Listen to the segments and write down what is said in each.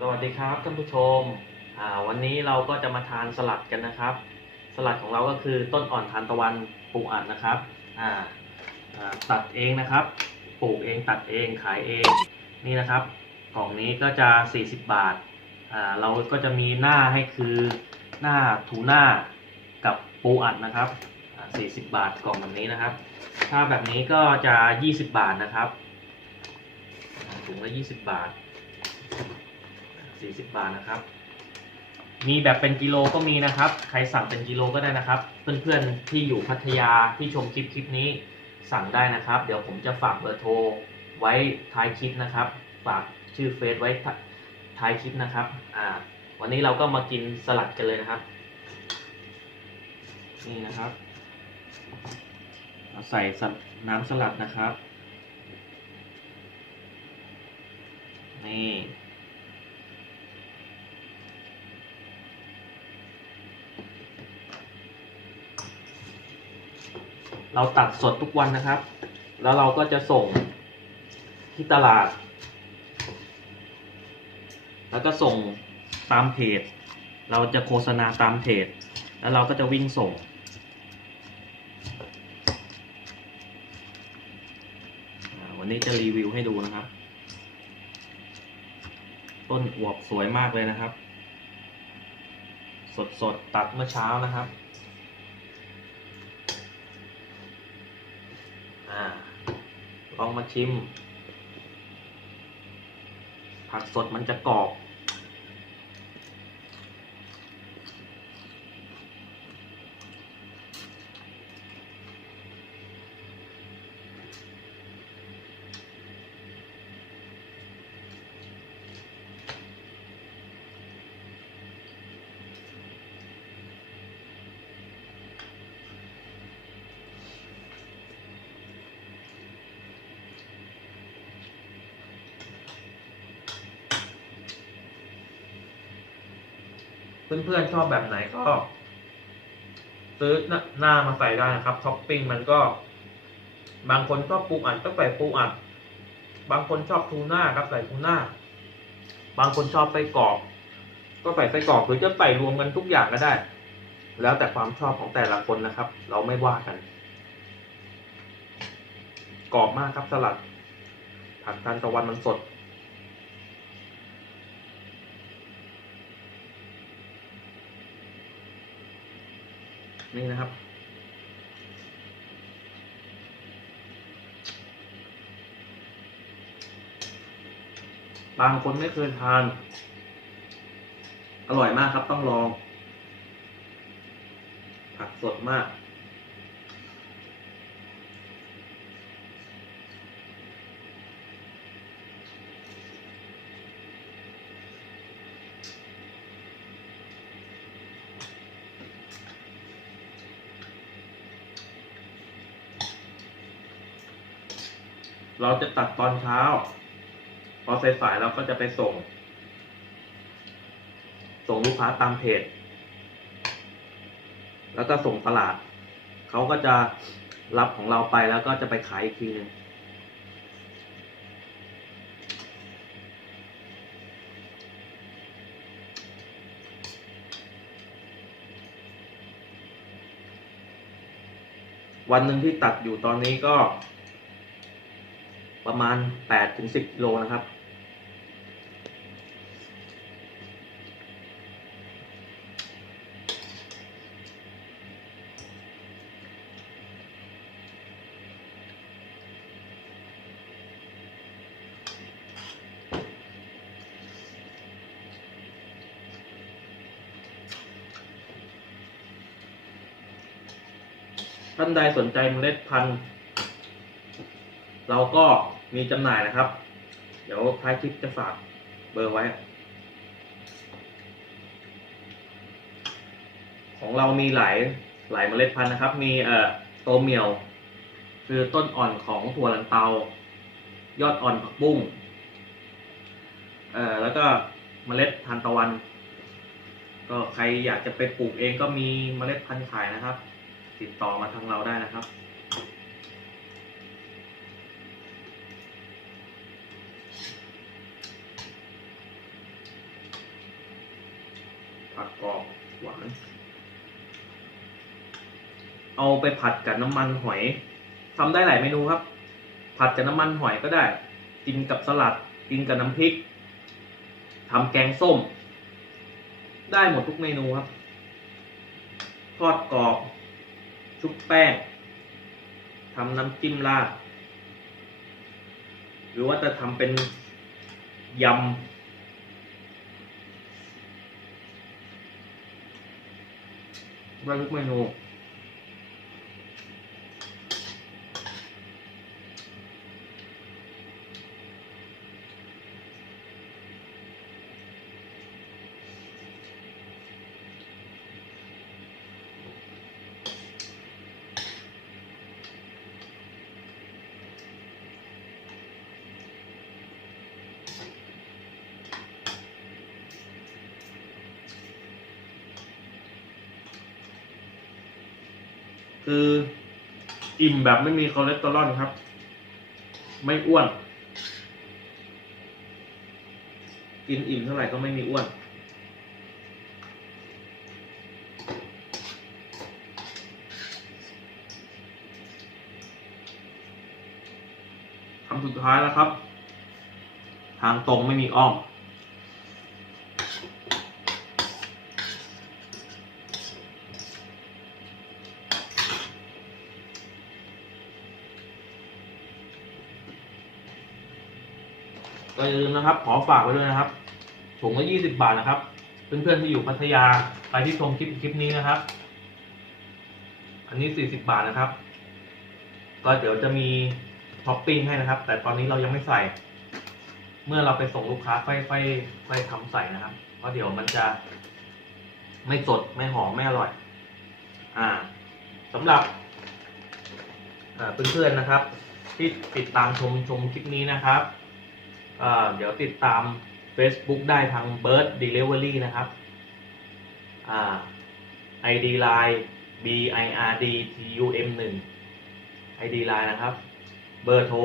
สวัสดีครับท่านผู้ชม วันนี้เราก็จะมาทานสลัดกันนะครับ สลัดของเราก็คือต้นอ่อนทานตะวันปลูกอัดนะครับตัดเองนะครับ ปลูกเองตัดเองขายเองนี่นะครับ กล่องนี้ก็จะ 40 บาทอ่าเราก็จะมีหน้าให้คือหน้าทูหน่ากับปูอัดนะครับอ่า40 บาทกล่องแบบนี้นะครับ ถ้าแบบนี้ก็จะ 20 บาทนะครับถุงละ 20 บาท 40 บาทนะครับ มีแบบเป็นกิโลก็มีนะครับ ใครสั่งเป็นกิโลก็ได้นะครับ เพื่อนๆที่อยู่พัทยาที่ชมคลิปคลิปนี้สั่งได้นะครับ เดี๋ยวผมจะฝากเบอร์โทรไว้ท้ายคลิปนะครับ ฝากชื่อเฟซไว้ท้ายคลิปนะครับอ่าวันนี้เราก็มากินสลัดกันเลยนะครับ นี่นะครับเราใส่สน้ำสลัดนะครับ นี่ เราตัดสดทุกวันนะครับ แล้วเราก็จะส่งที่ตลาด แล้วก็ส่งตามเพจ เราจะโฆษณาตามเพจ แล้วเราก็จะวิ่งส่ง วันนี้จะรีวิวให้ดูนะครับ ต้นอวบสวยมากเลยนะครับ สดสดๆตัดเมื่อเช้านะครับ อ่าลองมาชิม ผักสดมันจะกรอบ เพื่อนๆชอบแบบไหนก็ ซื้อหน้ามาใส่ได้นะครับท็อปปิ้งมันก็ บางคนชอบปูอัดก็ใส่ปูอัด บางคนชอบทูน่าครับใส่ทูน่าบางคนชอบไส้กรอก ก็ใส่ไส้กรอกหรือจะใส่รวมกันทุกอย่างก็ได้ แล้วแต่ความชอบของแต่ละคนนะครับ เราไม่ว่ากันกรอบมากครับสลัดผักทานตะวันมันสด นี่นะครับ บางคนไม่เคยทาน อร่อยมากครับต้องลอง ผักสดมาก เราจะตัดตอนเช้า พอสายๆเราก็จะไปส่ง ส่งลูกค้าตามเพจ แล้วก็ส่งตลาด เขาก็จะรับของเราไปแล้วก็จะไปขายอีกทีหนึ่งวันหนึ่งที่ตัดอยู่ตอนนี้ก็ ประมาณแปดถึงกิโลนะครับ ท่านใดสนใจเมล็ดพันธุ์เราก็ มีจำหน่ายนะครับ เดี๋ยวท้ายคลิปจะฝากเบอร์ไว้ ของเรามีหลายหลายเมล็ดพันธุ์นะครับ มีเอ่อโตเมียว คือต้นอ่อนของถั่วลันเตา ยอดอ่อนผักบุ้งเอ่อแล้วก็เมล็ดทานตะวัน ก็ใครอยากจะไปปลูกเองก็มีเมล็ดพันธุ์ขายนะครับ ติดต่อมาทางเราได้นะครับ ผักกรอบหวาน เอาไปผัดกับน้ำมันหอย ทำได้หลายเมนูครับ ผัดกับน้ำมันหอยก็ได้ กินกับสลัด กินกับน้ำพริก ทำแกงส้ม ได้หมดทุกเมนูครับ ทอดกรอบ ชุบแป้ง ทำน้ำจิ้มราด หรือว่าจะทำเป็นยำ ได้ทุกเมนู คืออิ่มแบบไม่มีคอเลสเตอรอลครับ ไม่อ้วน กินอิ่มเท่าไหร่ก็ไม่มีอ้วน คำสุดท้ายแล้วครับ ทางตรงไม่มีอ้อม ก็อย่าลืมนะครับ ขอฝากไว้ด้วยนะครับถุงละยี่สิบาทนะครับ เพื่อนๆที่อยู่พัทยาไปที่ชมคลิปคลิปนี้นะครับ อันนี้สี่สิบาทนะครับ ก็เดี๋ยวจะมีท็อปปิ้งให้นะครับ แต่ตอนนี้เรายังไม่ใส่ เมื่อเราไปส่งลูกค้าค่อยค่อยค่อยทำใส่นะครับ เพราะเดี๋ยวมันจะ ไม่สดไม่หอมไม่อร่อย อ่าสำหรับเอ่อเพื่อนๆนะครับ ที่ติดตามชมชมคลิปนี้นะครับ เดี๋ยวติดตาม Facebook ได้ทาง Bird Delivery นะครับอ่า ID Line B I R D T U M 1 ID Line นะครับ เบอร์โทร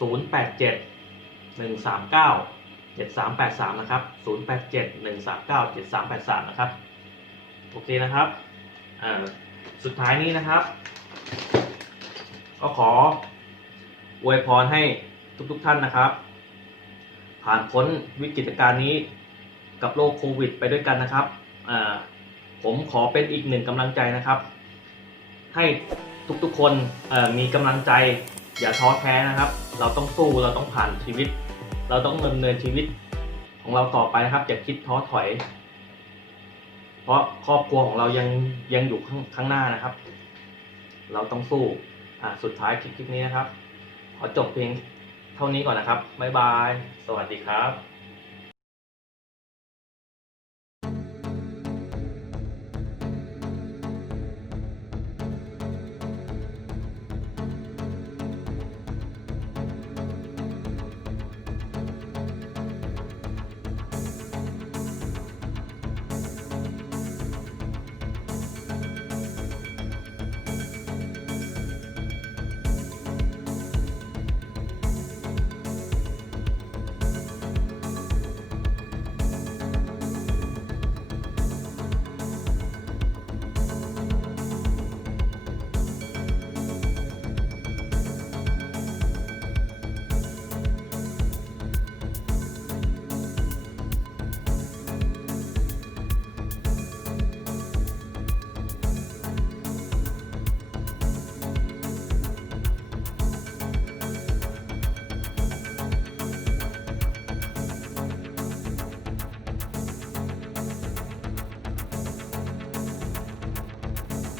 0 8 7 1 3 9 7 3 8 3 นะครับ 0 8 7 1 3 9 7 3 8 3 นะครับ โอเคนะครับ สุดท้ายนี้นะครับ ก็ขออวยพรให้ทุกๆทท่านนะครับ ผ่านพ้นวิกฤตการณ์นี้กับโรคโควิด ไปด้วยกันนะครับ ผมขอเป็นอีกหนึ่งกำลังใจนะครับ ให้ทุกๆคนมีกำลังใจ อย่าท้อแท้นะครับ เราต้องสู้เราต้องผ่านชีวิต เราต้องดำเนินชีวิตของเราต่อไปนะครับอย่าคิดท้อถอย เพราะครอบครัวของเรายังยังอยู่ข้างข้างหน้านะครับ เราต้องสู้สุดท้ายคลิปคลิปนี้นะครับ ขอจบเพียง เท่านี้ก่อนนะครับบ๊ายบาย สวัสดีครับ